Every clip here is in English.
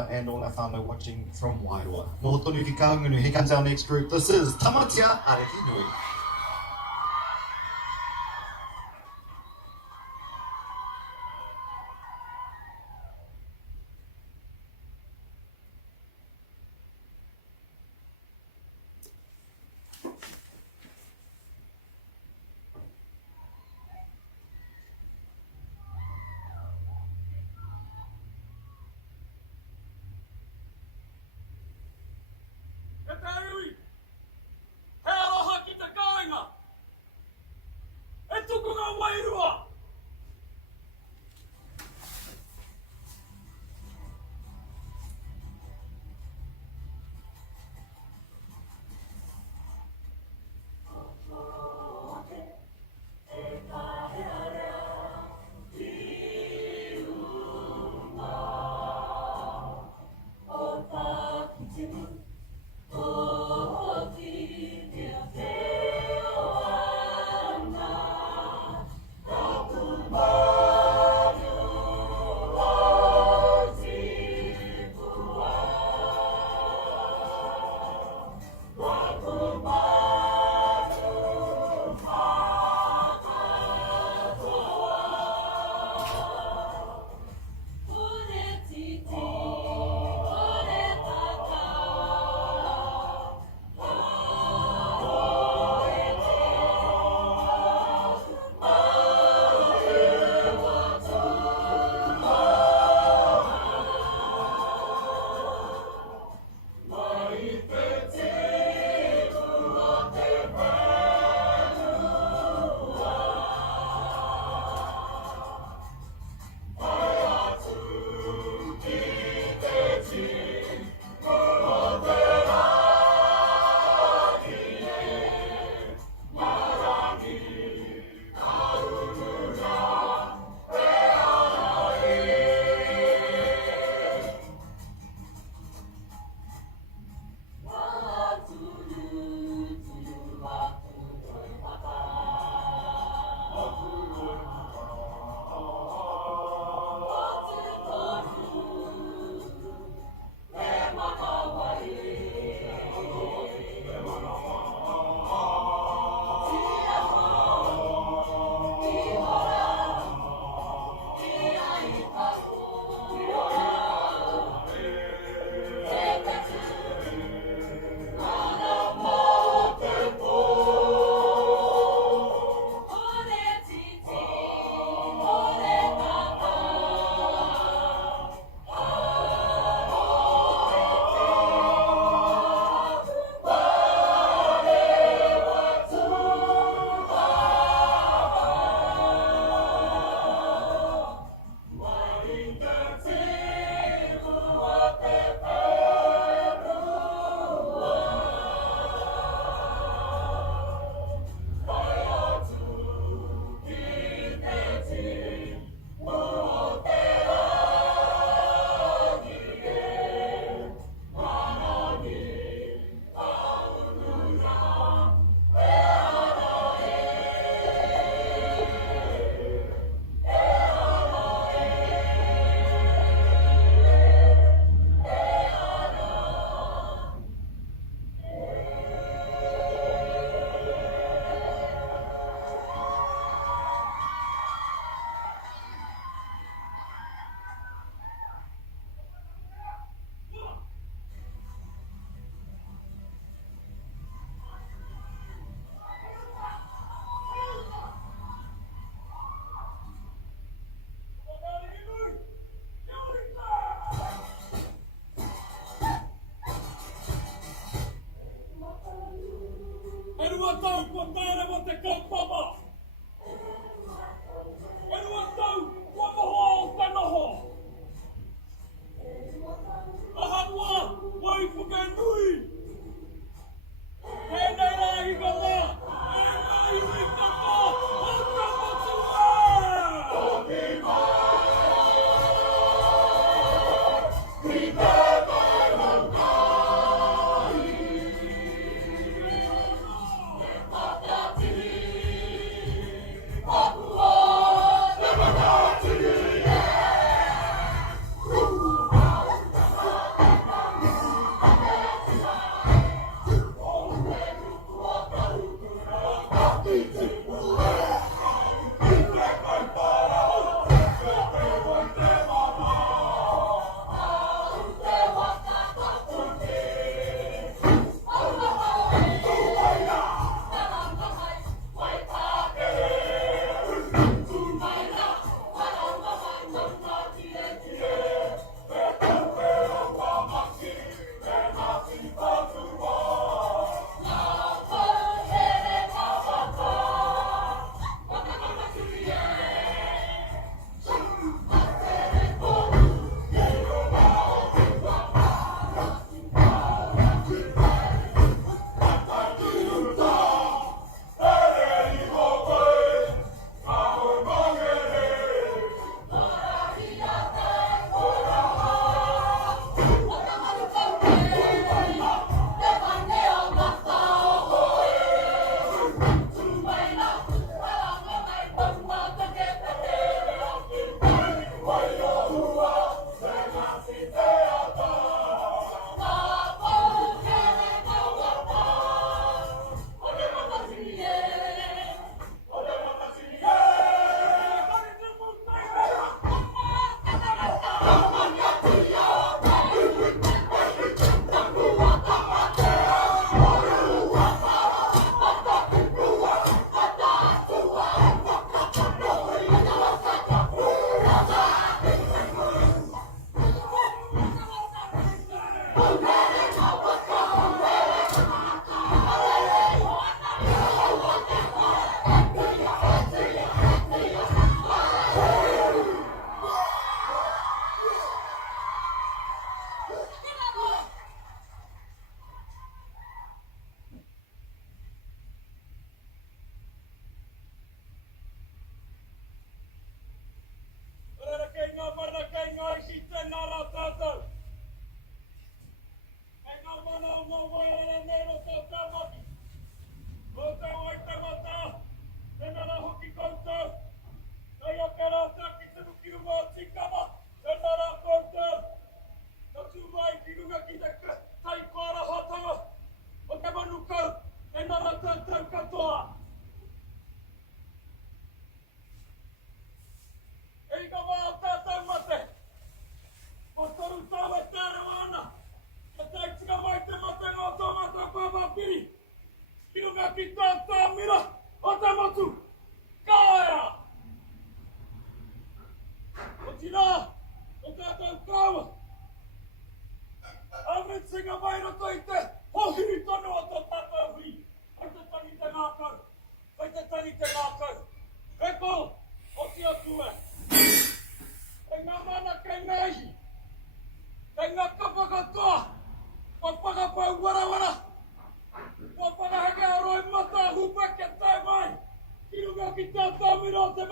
and all our whānau watching from Wairoa. Mō tonu ki kaungunu, here comes our next group. This is Tamatia Ariki Nui. Hea roha ki te kā!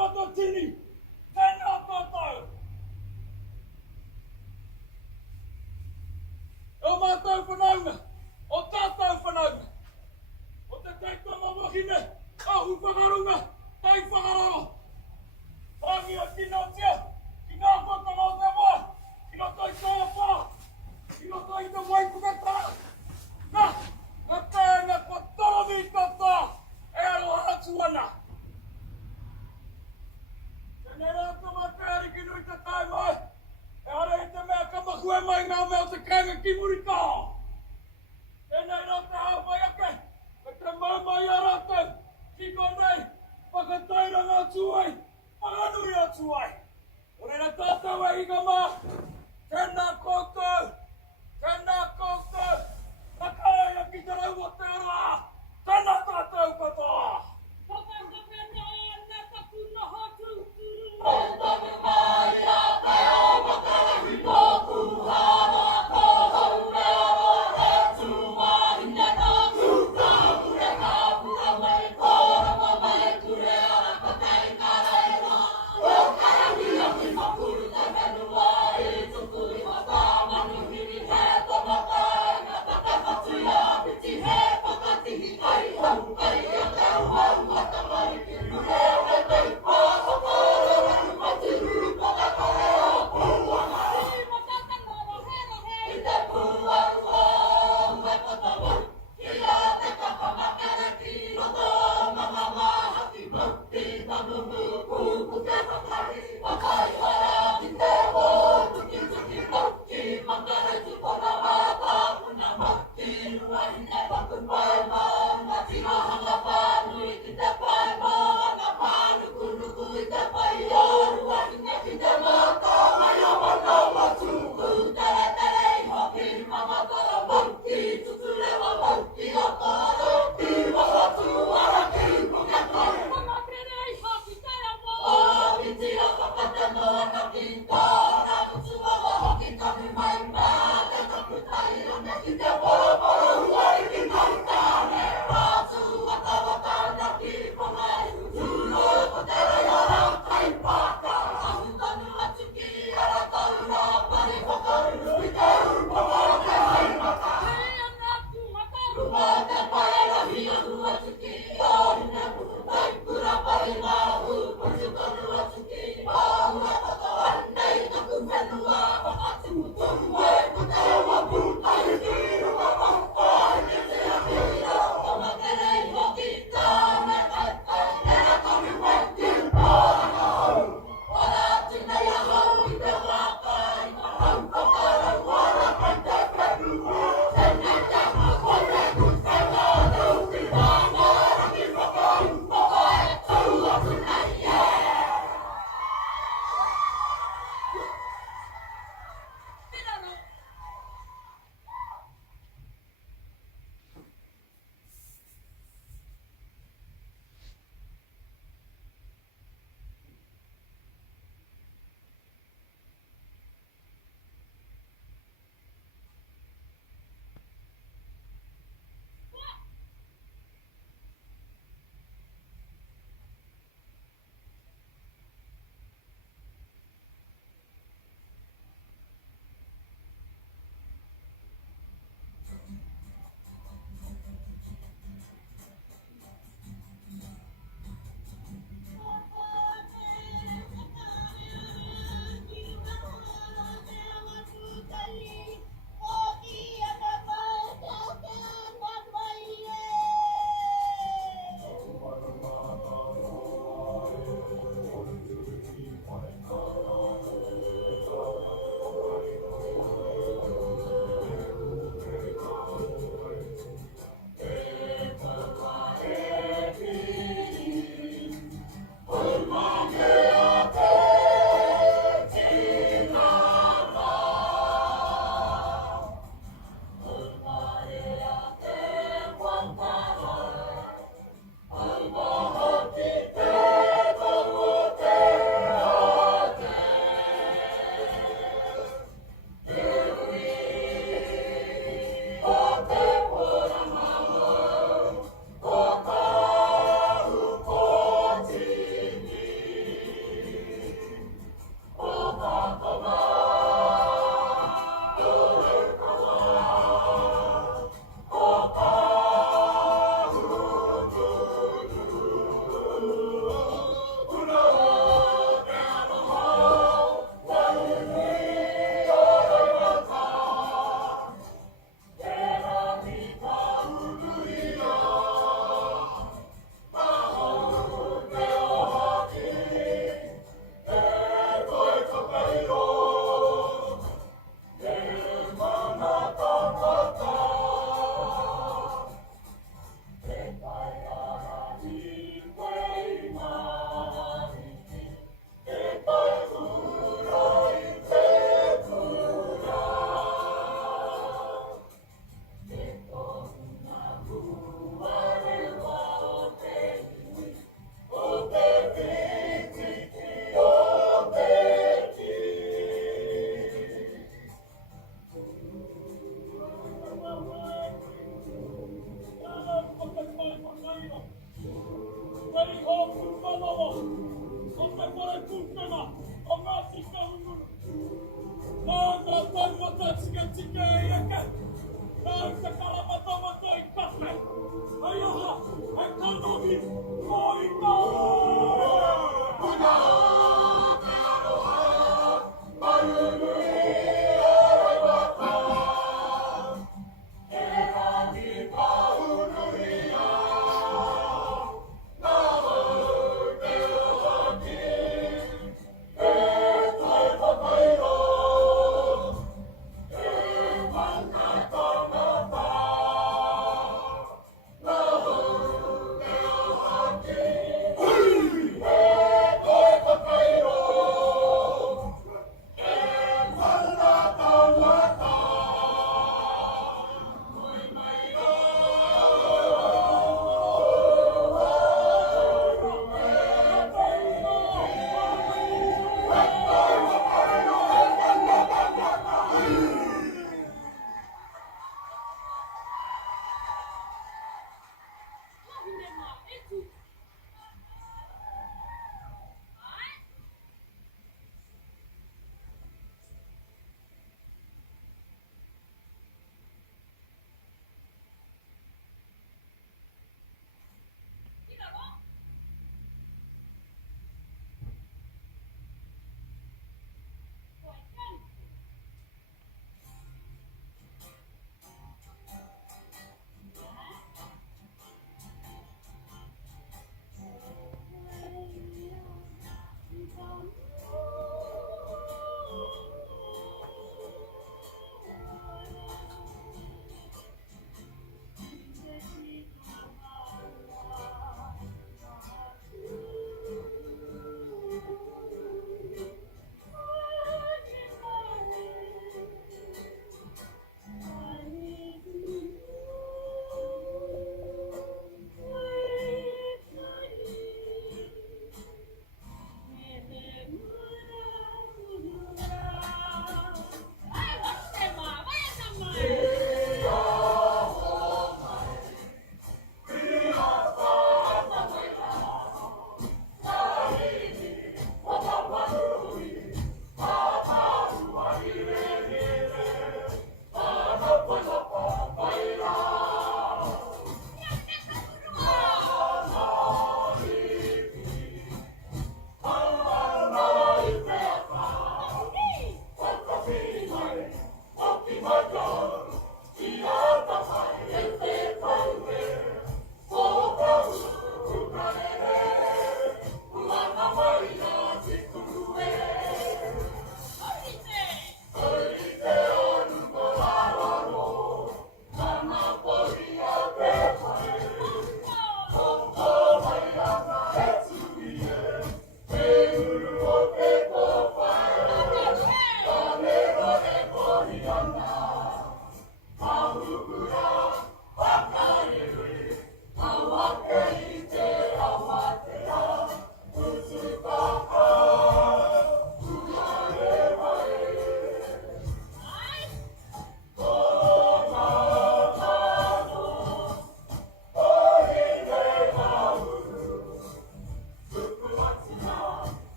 Matatini, o mātou whanaunga, o tātou whanaunga, o te teikoma wahine, ahu whakarunga, tei whakararo. Pāngi o tinotia, ki ngā whatanga o te wā, ki no toi tāwha, ki no toi te waipukata. Ngā tēnga ko toromi kata, e alo atu ana. Tēnei rāta mā tēri ki nui te tai mai, e ara i te mea ka maku e mai ngā mea o te kāinga ki muri kā. Tēnei rāta hau mai ake, e te maumai a rātou, ki konei, whakataira ngā tuai, whakanui a tuai. O reira tātou e higa mā, tēnā koutou, nakaia ki te rau o te aroa, tēnā tātou katoa. Thank you.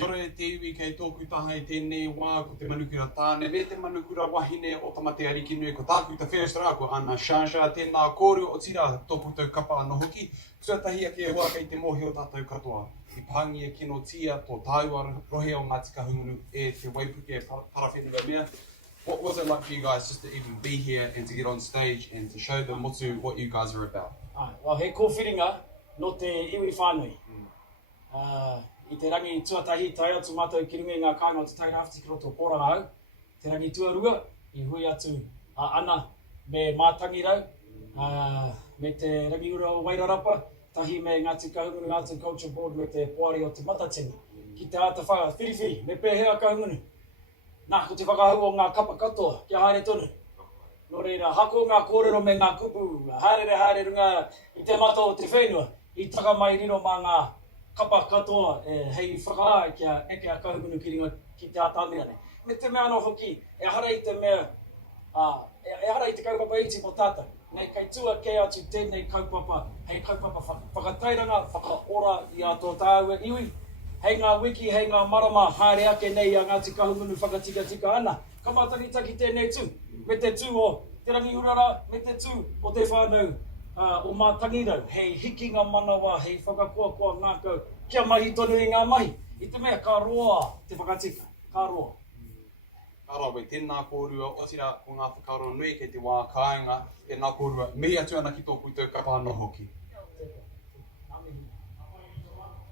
Tore te iwi kei tōku taha e tēnei wā ko te manukura tāne, me te manukura wahine o Tāmaki Ariki Nui, ko tāku ta first rā, ko Ana Shasha, tēnā kōrua o tira, tōku tau kapa anō hoki, tuatahi ake e wā kei te mohi o tātou katoa. I pāngia kino tia, tō tāua rohe o Ngāti Kahungunu e te waipuke e parawhenua mea. What was it like for you guys just to even be here and to get on stage and to show the motu what you guys are about? Well, he kōwhiringa no te iwi whānui. I te rangi tuatahi tai atu mātou ki runga i ngā kāinga o te taira awhiti ki roto pōranga au. Te rangi tuarua, i hui atu Ana me mātangi rau, me te rangi ura o Wairarapa, tahi me Ngāti Kahungunu Arts and Culture Board me te poari o te Matatini. Ki te ata whaka, whiriwhiri, me pēhea Kahungunu. Nā, ko te whakahu o ngā kapa katoa, kia haere tonu. Nō reira, hako ngā kōrero me ngā kupu, haere runga i te mata o te whenua, i taka mai riro mā ngā kapa katoa, hei whakaa kia eke a kahungunu ki ringa ki te ātāmea nei. Me te mea anō hoki, e hara i te mea, e hara i te kaupapa iti mo tātou. Nei, kei tua kei atu tēnei kaupapa, hei kaupapa whakatairanga, whakaora i a tō tāua iwi. Hei ngā wiki, hei ngā marama, haere ake nei a Ngāti Kahungunu whakatika ana. Ka mātakitaki tēnei tū, me te tū o te rangi urara, me te tū o te whānau. O mātangi rau, hei hiki ngā manawa, hei whakakoa ngākau, kia mahi tonu i ngā mahi. I te mea, ka roa te whakatika, ka roa. Ka rawe, tēnā kōrua, o tira ko ngā whakaaro nui kei te wā kāinga, tēnā kōrua, mei atu ana ki tōku tau kapa anō hoki.